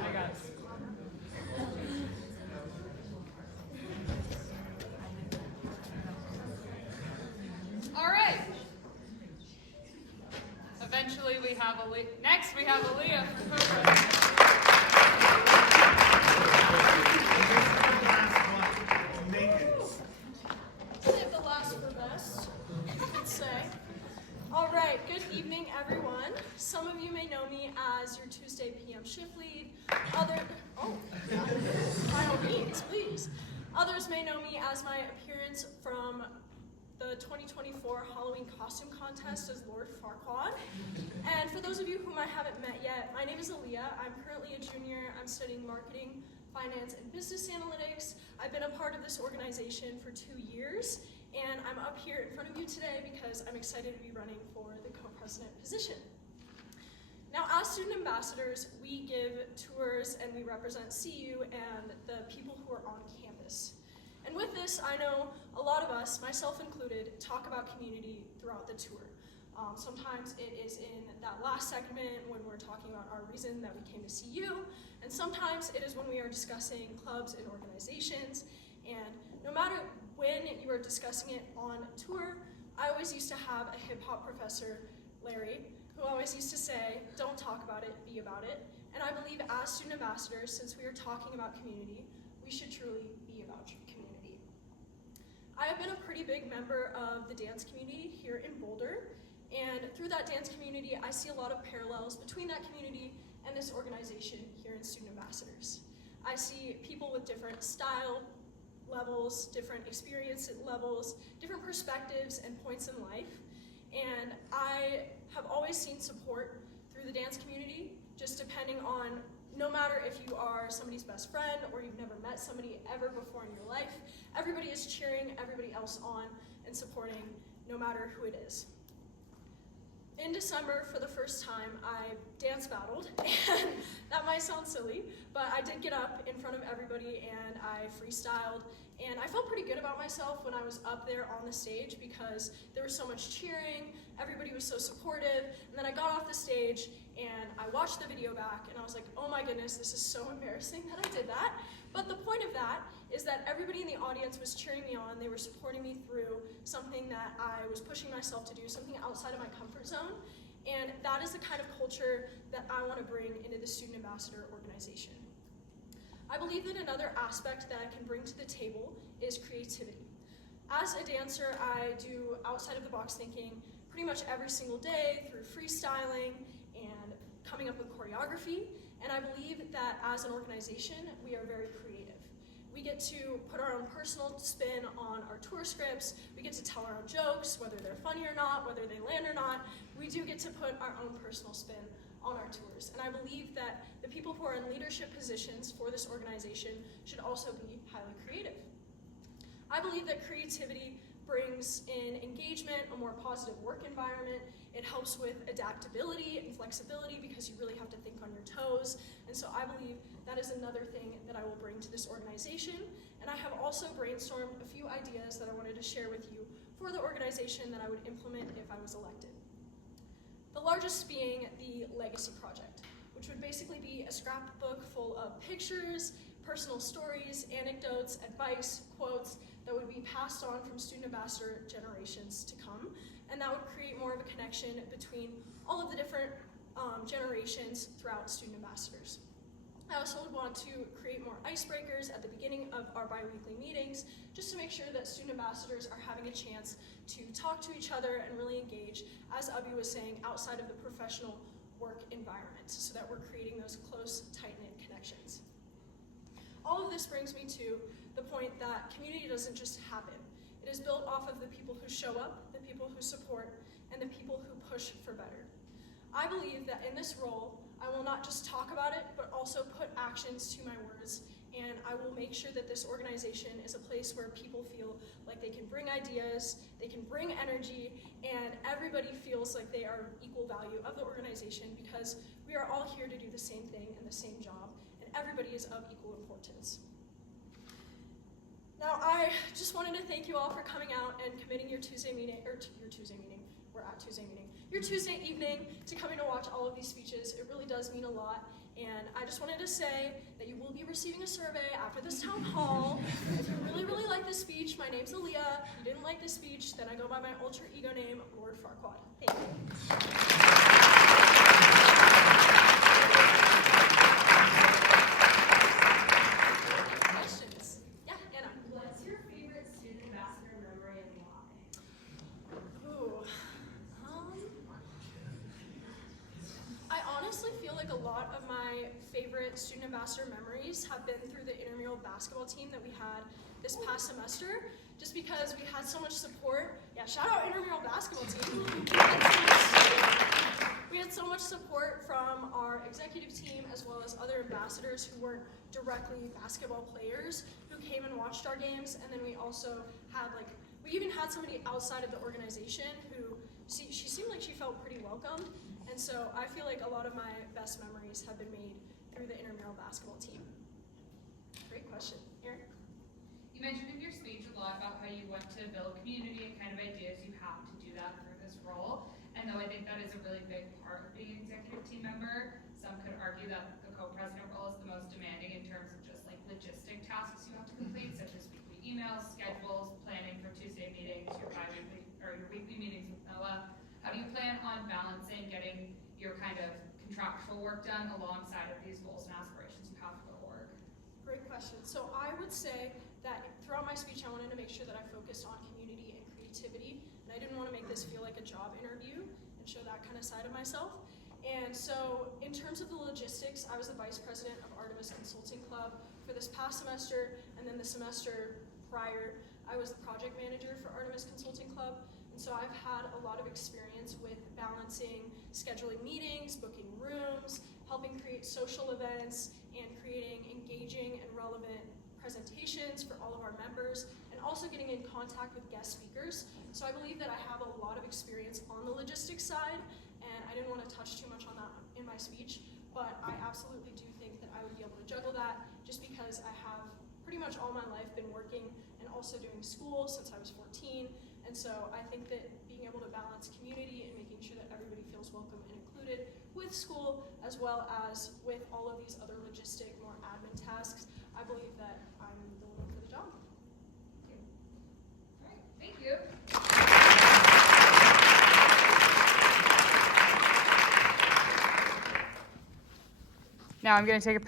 Hi, guys. All right. Eventually, we have Aliyah. Next, we have Aliyah for co-president. Save the last for best, I'd say. All right, good evening, everyone. Some of you may know me as your Tuesday PM shift lead. By all means, please. Others may know me as my appearance from the 2024 Halloween costume contest as Lord Farquaad. And for those of you whom I haven't met yet, my name is Aliyah. I'm currently a junior. I'm studying marketing, finance, and business analytics. I've been a part of this organization for 2 years, and I'm up here in front of you today because I'm excited to be running for the co-president position. Now, as student ambassadors, we give tours and we represent CU and the people who are on campus. And with this, I know a lot of us, myself included, talk about community throughout the tour. Sometimes it is in that last segment when we're talking about our reason that we came to CU, and sometimes it is when we are discussing clubs and organizations. And no matter when you are discussing it on tour, I always used to have a hip hop professor, Larry, who always used to say, don't talk about it, be about it. And I believe as student ambassadors, since we are talking about community, we should truly be about community. I have been a pretty big member of the dance community here in Boulder, and through that dance community, I see a lot of parallels between that community and this organization here in Student Ambassadors. I see people with different style levels, different experience levels, different perspectives and points in life, and I have always seen support through the dance community, just depending on no matter if you are somebody's best friend or you've never met somebody ever before in your life, everybody is cheering everybody else on and supporting no matter who it is. In December, for the first time, I dance battled, and that might sound silly, but I did get up in front of everybody and I freestyled, and I felt pretty good about myself when I was up there on the stage because there was so much cheering, everybody was so supportive, and then I got off the stage and I watched the video back and I was like, oh my goodness, this is so embarrassing that I did that. But the point of that is that everybody in the audience was cheering me on, they were supporting me through something that I was pushing myself to do, something outside of my comfort zone, and that is the kind of culture that I want to bring into the Student Ambassador organization. I believe that another aspect that I can bring to the table is creativity. As a dancer, I do outside of the box thinking pretty much every single day through freestyling and coming up with choreography, and I believe that as an organization, we are very creative. We get to put our own personal spin on our tour scripts, we get to tell our own jokes, whether they're funny or not, whether they land or not, we do get to put our own personal spin on our tours. And I believe that the people who are in leadership positions for this organization should also be highly creative. I believe that creativity brings in engagement, a more positive work environment. It helps with adaptability and flexibility because you really have to think on your toes. And so I believe that is another thing that I will bring to this organization. And I have also brainstormed a few ideas that I wanted to share with you for the organization that I would implement if I was elected. The largest being the Legacy Project, which would basically be a scrapbook full of pictures, personal stories, anecdotes, advice, quotes that would be passed on from student ambassador generations to come, and that would create more of a connection between all of the different generations throughout student ambassadors. I also would want to create more icebreakers at the beginning of our bi-weekly meetings, just to make sure that student ambassadors are having a chance to talk to each other and really engage, as Abby was saying, outside of the professional work environment, so that we're creating those close, tight-knit connections. All of this brings me to the point that community doesn't just happen. It is built off of the people who show up, the people who support, and the people who push for better. I believe that in this role, I will not just talk about it, but also put actions to my words, and I will make sure that this organization is a place where people feel like they can bring ideas, they can bring energy, and everybody feels like they are equal value of the organization because we are all here to do the same thing and the same job, and everybody is of equal importance. Now, I just wanted to thank you all for coming out and committing your Tuesday meeting, we're at Tuesday meeting, your Tuesday evening to coming to watch all of these speeches. It really does mean a lot, And I just wanted to say that you will be receiving a survey after this town hall. If you really, really like this speech, my name's Aliyah. If you didn't like this speech, then I go by my alter ego name, Lord Farquaad. Thank you. Questions? Yeah, Anna. What's your favorite student ambassador memory and why? Ooh. I honestly feel like a lot of my favorite student ambassador memories have been through the intramural basketball team that we had this past semester, just because we had so much support. Yeah, shout out intramural basketball team. We had so much support from our executive team as well as other ambassadors who weren't directly basketball players who came and watched our games, and then we also had we even had somebody outside of the organization who she seemed like she felt pretty welcomed. And so I feel like a lot of my best memories have been made through the intramural basketball team. Great question. Erin? You mentioned in your speech a lot about how you want to build community and kind of ideas you have to do that through this role. And though I think that is a really big part of being an executive team member, some could argue that the co-president role is the most demanding in terms of just logistic tasks you have to complete, such as weekly emails, schedules, planning for Tuesday meetings, your bi-weekly or your weekly meetings with Noah. How do you plan on balancing getting your kind of contractual work done alongside of these goals and aspirations you have for the org? Great question. So I would say that throughout my speech, I wanted to make sure that I focused on community and creativity, and I didn't want to make this feel like a job interview and show that kind of side of myself. And so in terms of the logistics, I was the vice president of Artemis Consulting Club for this past semester, and then the semester prior, I was the project manager for Artemis Consulting Club. And so I've had a lot of experience with balancing scheduling meetings, booking rooms, helping create social events, and creating engaging and relevant presentations for all of our members, and also getting in contact with guest speakers. So I believe that I have a lot of experience on the logistics side, and I didn't want to touch too much on that in my speech, but I absolutely do think that I would be able to juggle that just because I have pretty much all my life been working and also doing school since I was 14. And so I think that being able to balance community and making sure that everybody feels welcome and included with school, as well as with all of these other logistic, more admin tasks, I believe that I'm the woman for the job. All right, thank you. Now I'm going to take a